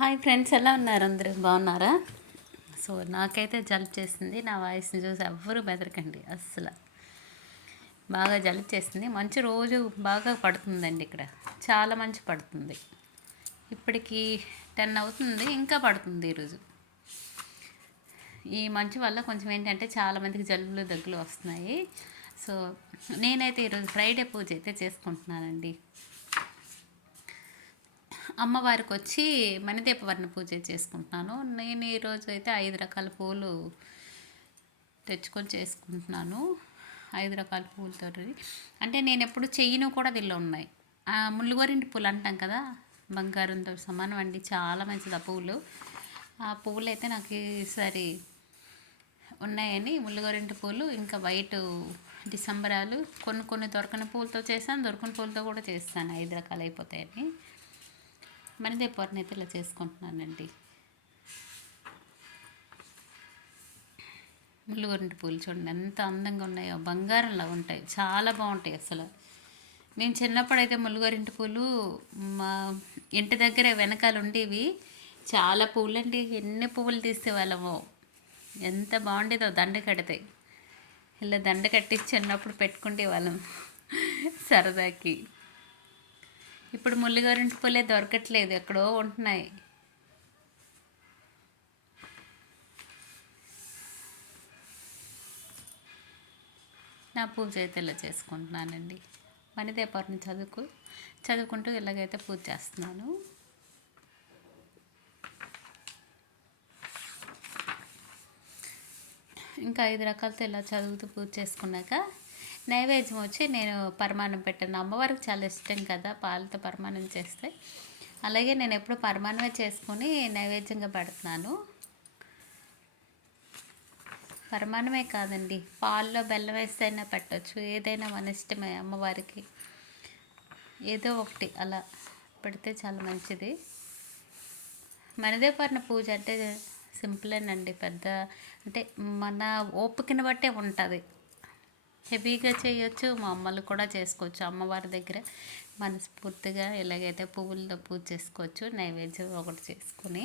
Hi friends, ఎలా ఉన్నారు? అందరూ బాగున్నారా? సో నాకైతే జలుబు చేసింది. నా వాయిస్ని చూసి ఎవ్వరూ బెదరకండి అస్సలు. బాగా జలుబు చేసింది. మంచు రోజు బాగా పడుతుందండి ఇక్కడ. చాలా మంచి పడుతుంది. ఇప్పటికి 10 అవుతుంది, ఇంకా పడుతుంది ఈరోజు. ఈ మంచు వల్ల కొంచెం ఏంటంటే చాలామందికి జలుబులు దగ్గులు వస్తున్నాయి. సో నేనైతే ఈరోజు ఫ్రైడే పూజ అయితే చేసుకుంటున్నానండి. అమ్మవారికి వచ్చి మణిదీపవర్ణ పూజ చేసుకుంటున్నాను. నేను ఈరోజు అయితే 5 రకాల పూలు తెచ్చుకొని చేసుకుంటున్నాను. 5 రకాల పూలతో అంటే నేను ఎప్పుడు చెయ్యను కూడా దీనిలో ఉన్నాయి. ముళ్ళుగోరింటి పూలు అంటాం కదా, బంగారంతో సమానం అండి. చాలా మంచిది ఆ పూలు. ఆ పువ్వులు అయితే నాకు ఈసారి ఉన్నాయని ముళ్ళుగోరింటి పూలు, ఇంకా వైట్ డిసెంబరాలు, కొన్ని దొరకని పూలతో చేశాను, దొరకని పూలతో కూడా చేస్తాను. 5 రకాలు అయిపోతాయని మణిదీపవర్ణ అయితే ఇలా చేసుకుంటున్నానండి. ముళ్ళుగోరింటి పూలు చూడండి ఎంత అందంగా ఉన్నాయో, బంగారంలా ఉంటాయి, చాలా బాగుంటాయి అసలు. నేను చిన్నప్పుడైతే ముళ్ళుగోరింటి పూలు మా ఇంటి దగ్గర వెనకాల ఉండేవి. చాలా పూలండి, ఎన్ని పువ్వులు తీస్తే వాళ్ళమో, ఎంత బాగుండేదో. దండ కడతాయి, ఇలా దండ కట్టి చిన్నప్పుడు పెట్టుకుంటే వాళ్ళం సరదాకి. ఇప్పుడు ముళ్ళుగోరింటి పూలే దొరకట్లేదు, ఎక్కడో ఉంటున్నాయి. నా పూజ అయితే ఇలా చేసుకుంటున్నానండి. మణిదీపవర్ణ చదువుకుంటూ ఇలాగైతే పూజ చేస్తున్నాను. ఇంకా 5 రకాలతో ఇలా చదువుతూ పూజ చేసుకున్నాక నైవేద్యం వచ్చి నేను పరమాన్నం పెట్టాను. అమ్మవారికి చాలా ఇష్టం కదా పాలతో పరమాన్నం చేస్తే. అలాగే నేను ఎప్పుడు పరమాన్నమే చేసుకొని నైవేద్యంగా పెడుతున్నాను. పరమాన్నమే కాదండి, పాల్లో బెల్లం వేస్తే అయినా పెట్టచ్చు, ఏదైనా మన ఇష్టమే. అమ్మవారికి ఏదో ఒకటి అలా పెడితే చాలా మంచిది. మణిదీపవర్ణ పూజ అంటే సింపులేనండి, పెద్ద అంటే మన ఓపికని బట్టే ఉంటుంది. హెవీగా చేయొచ్చు, మామూలు కూడా చేసుకోవచ్చు. అమ్మవారి దగ్గర మనస్ఫూర్తిగా ఎలాగైతే పువ్వులతో పూజ చేసుకోవచ్చు. నైవేద్యం ఒకటి చేసుకొని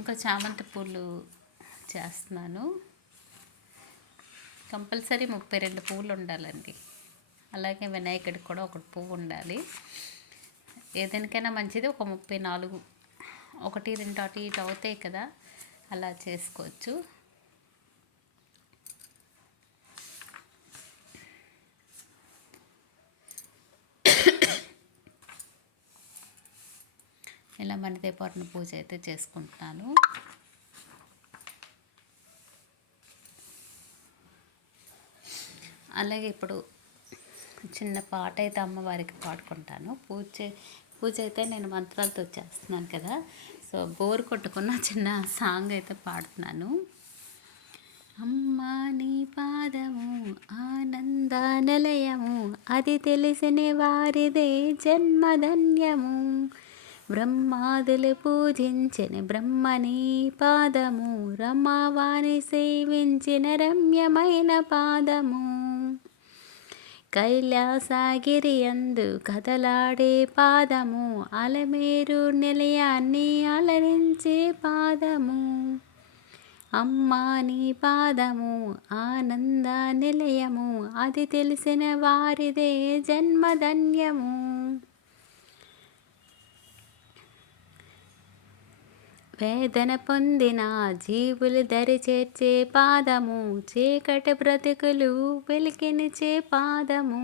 ఇంకా చామంతి పూలు చేస్తున్నాను. కంపల్సరీ 32 పువ్వులు ఉండాలండి. అలాగే వినాయకుడికి కూడా ఒకటి పువ్వు ఉండాలి. ఏదానికైనా మంచిది ఒక 34, 1, 2 అటు ఇటు అవుతాయి కదా, అలా చేసుకోవచ్చు. ఇలా మణిదీపవర్ణ పూజ అయితే చేసుకుంటున్నాను. అలాగే ఇప్పుడు చిన్న పాట అయితే అమ్మవారికి పాడుకుంటాను. పూజ అయితే నేను మంత్రాలతో చేస్తున్నాను కదా, సో బోర్ కొట్టుకున్న చిన్న సాంగ్ అయితే పాడుతున్నాను. అమ్మా నీ పాదము ఆనంద నిలయము, అది తెలిసిన వారిదే జన్మధన్యము. బ్రహ్మాదులు పూజించిన బ్రహ్మని పాదము, రమావాణి సేవించిన రమ్యమైన పాదము. కైలాసగిరి యందు కదలాడే పాదము, అలమేరు నిలయాన్ని అలరించే పాదము. అమ్మా నీ పాదము ఆనంద నిలయము, అది తెలిసిన వారిదే జన్మధన్యము. వేదన పొందిన జీవులు దరి చేర్చే పాదము, చీకటి బ్రతుకులు వెలికినిచే పాదము.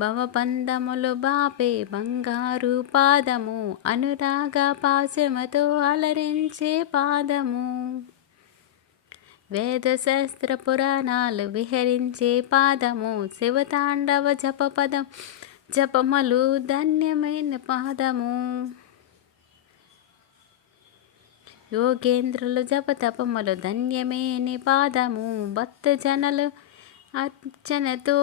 భవబంధములు బాపే బంగారు పాదము, అనురాగ పాశముతో అలరించే పాదము. వేదశాస్త్ర పురాణాలు విహరించే పాదము, శివతాండవ జపములు ధన్యమైన పాదము. యోగేంద్రులు జపతపములు ధన్యమేని పాదము, భక్తజనులు అర్చనతో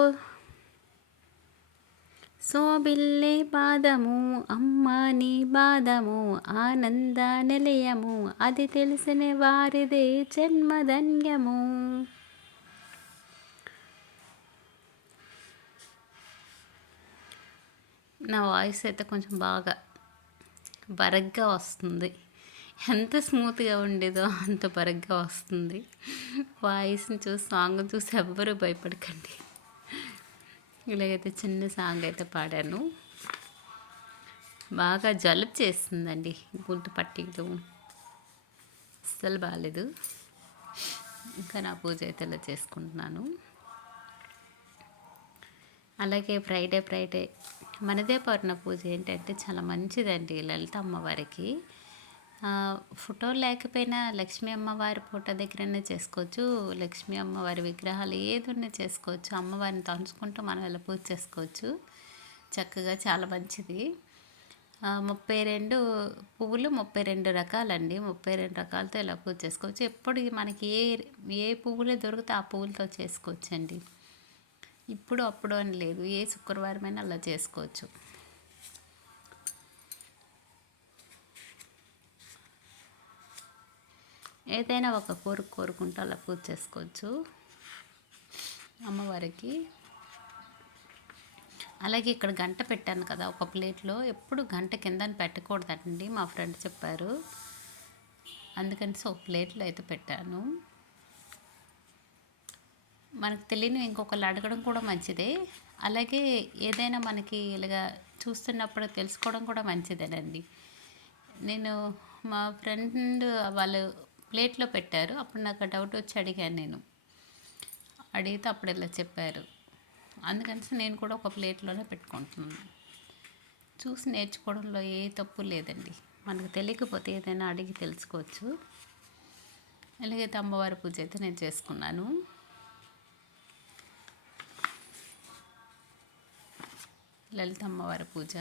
శోభిల్లే పాదము. అమ్మా నీ పాదము ఆనంద నిలయము, అది తెలిసిన వారిదే జన్మధన్యము. నా వాయిస్ అయితే కొంచెం బాగా బరగ్గా వస్తుంది. ఎంత స్మూత్గా ఉండేదో అంత బరగ్గా వస్తుంది. వాయిస్ని చూసి సాంగ్ని చూసి ఎవ్వరూ భయపడకండి. ఇలాగైతే చిన్న సాంగ్ అయితే పాడాను. బాగా జలుబు చేస్తుందండి, గొంతు పట్టీలు అస్సలు బాగాలేదు. ఇంకా నా పూజ అయితే ఇలా చేసుకుంటున్నాను. అలాగే ఫ్రైడే మనదే పౌర్ణ పూజ ఏంటంటే చాలా మంచిదండి లలిత అమ్మవారికి. ఫోటో లేకపోయినా లక్ష్మీ అమ్మవారి ఫోటో దగ్గరనే చేసుకోవచ్చు. లక్ష్మీ అమ్మవారి విగ్రహాలు ఏదన్నా చేసుకోవచ్చు. అమ్మవారిని తలుచుకుంటూ మనం ఇలా పూజ చేసుకోవచ్చు. చక్కగా చాలా మంచిది. 32 పువ్వులు 32 రకాలండి. 32 రకాలతో ఇలా పూజ చేసుకోవచ్చు. ఎప్పుడు మనకి ఏ పువ్వులు దొరికితే ఆ పువ్వులతో చేసుకోవచ్చండి. ఇప్పుడు అప్పుడు అని లేదు, ఏ శుక్రవారమైనా అలా చేసుకోవచ్చు. ఏదైనా ఒక కోరుకుంటూ అలా పూజ చేసుకోవచ్చు అమ్మవారికి. అలాగే ఇక్కడ గంట పెట్టాను కదా ఒక ప్లేట్లో, ఎప్పుడు గంట కిందని పెట్టకూడదండి, మా ఫ్రెండ్ చెప్పారు. అందుకని ఒక ప్లేట్లో అయితే పెట్టాను. మనకు తెలియని ఇంకొకళ్ళు అడగడం కూడా మంచిదే. అలాగే ఏదైనా మనకి ఇలాగా చూస్తున్నప్పుడు తెలుసుకోవడం కూడా మంచిదేనండి. నేను మా ఫ్రెండ్ వాళ్ళు ప్లేట్లో పెట్టారు, అప్పుడు నాకు డౌట్ వచ్చి అడిగాను. నేను అడిగితే అప్పుడు ఇలా చెప్పారు. అందుకని నేను కూడా ఒక ప్లేట్లోనే పెట్టుకుంటున్నాను. చూసి నేర్చుకోవడంలో ఏ తప్పు లేదండి. మనకు తెలియకపోతే ఏదైనా అడిగి తెలుసుకోవచ్చు. ఎలాగైతే అమ్మవారి పూజ అయితే నేను చేసుకున్నాను. లలిత అమ్మవారి పూజ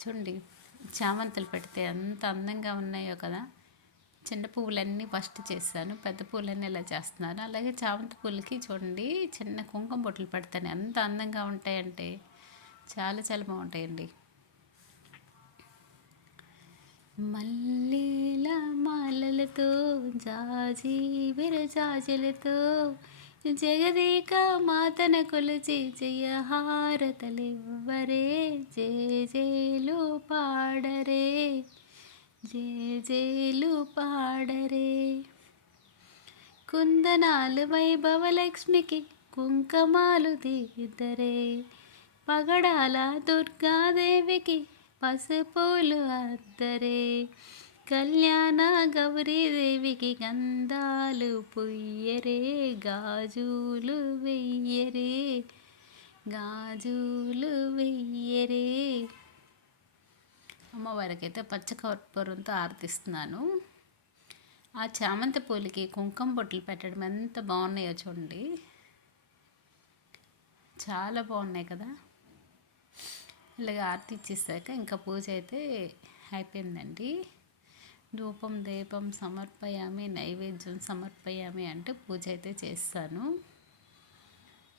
చూడండి, చామంతులు పెడితే ఎంత అందంగా ఉన్నాయో కదా. చిన్న పువ్వులన్నీ ఫస్ట్ చేస్తాను, పెద్ద పువ్వులన్నీ ఇలా చేస్తున్నాను. అలాగే చామంతి పూలకి చూడండి చిన్న కుంకుమ బొట్లు పెడతాను, ఎంత అందంగా ఉంటాయంటే చాలా చాలా బాగుంటాయండి. మల్లెల మాలలతో జాజి విరజాజులతో జగదేక మాతన కొలిచి జయహారతలివ్వరే, జేలు పాడరే, జేలు పాడరే. కుందనాలు వైభవలక్ష్మికి కుంకుమాలు దిద్దరే, పగడాల దుర్గాదేవికి పసుపులు అద్దరే, కళ్యాణ గౌరీదేవికి గంధాలు పుయ్యరే, గాజులు వెయ్యరే, గాజులు వెయ్యరే. అమ్మవారికి అయితే పచ్చకర్పూరంతో ఆరతిస్తున్నాను. ఆ చామంతి పూలకి కుంకుమ బొట్లు పెట్టడం ఎంత బాగున్నాయో చూడండి, చాలా బాగున్నాయి కదా. ఇలాగ ఆరతి ఇచ్చేసాక ఇంకా పూజ అయితే అయిపోయిందండి. ధూపం దీపం సమర్పయామి, నైవేద్యం సమర్పయామి అంటే పూజ అయితే చేస్తాను.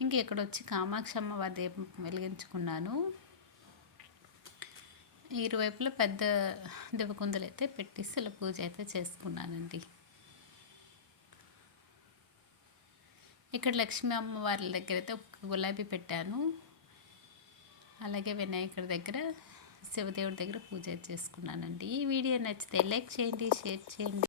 ఇంక ఇక్కడ వచ్చి కామాక్షి అమ్మవారి దీపం వెలిగించుకున్నాను. ఇరువైపులా పెద్ద దివకుందులు అయితే పెట్టేసి ఇలా పూజ అయితే చేసుకున్నానండి. ఇక్కడ లక్ష్మీ అమ్మవారి దగ్గర అయితే ఒక గులాబీ పెట్టాను. అలాగే వినాయకుడి దగ్గర, శివదేవుడి దగ్గర పూజ చేసుకున్నానండి. ఈ వీడియో నచ్చితే లైక్ చేయండి, షేర్ చేయండి.